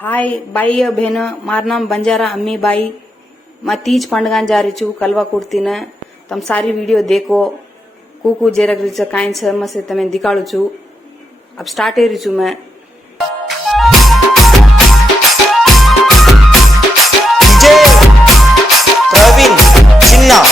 हाय by बहन मार नाम बंजारा अम्मी बाई मैं तीज पंडगान जा रही छू कलवा कुर्ती ने तम सारी वीडियो देखो कूकू जेरक रीच काइन छ मसे तमे दिखाड़ू छू अब स्टार्ट रही छू मैं प्रवीण चिन्ना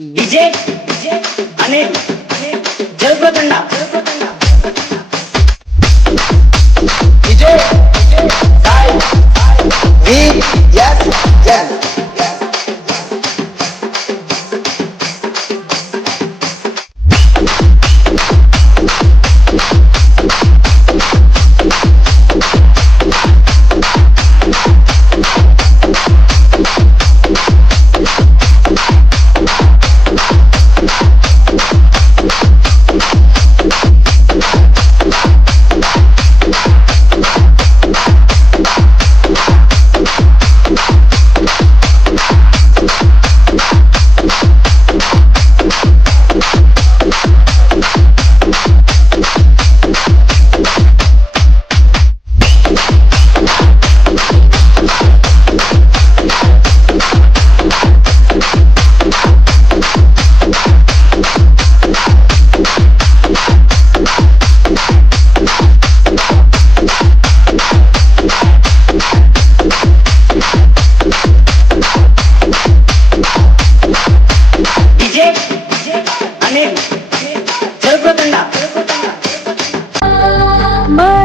विजय अनिल जलप्रतंडा विजय साई वी यस जन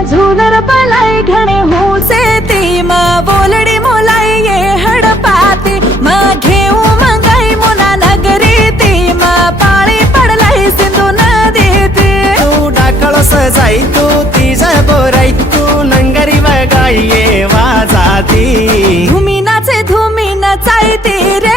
झूनर पलाई घणे हूँ से ती माँ बोलड़ी मोलाई ये हड़पाती माँ घेऊ मंगाई मुना नगरी ती माँ पानी पड़लाई सिंधु नदी ती तू डाकळ सजाई तू तीज बोराई तू नंगरी वगाई ये वाजाती धूमी नाचे धूमी नचाई ती रे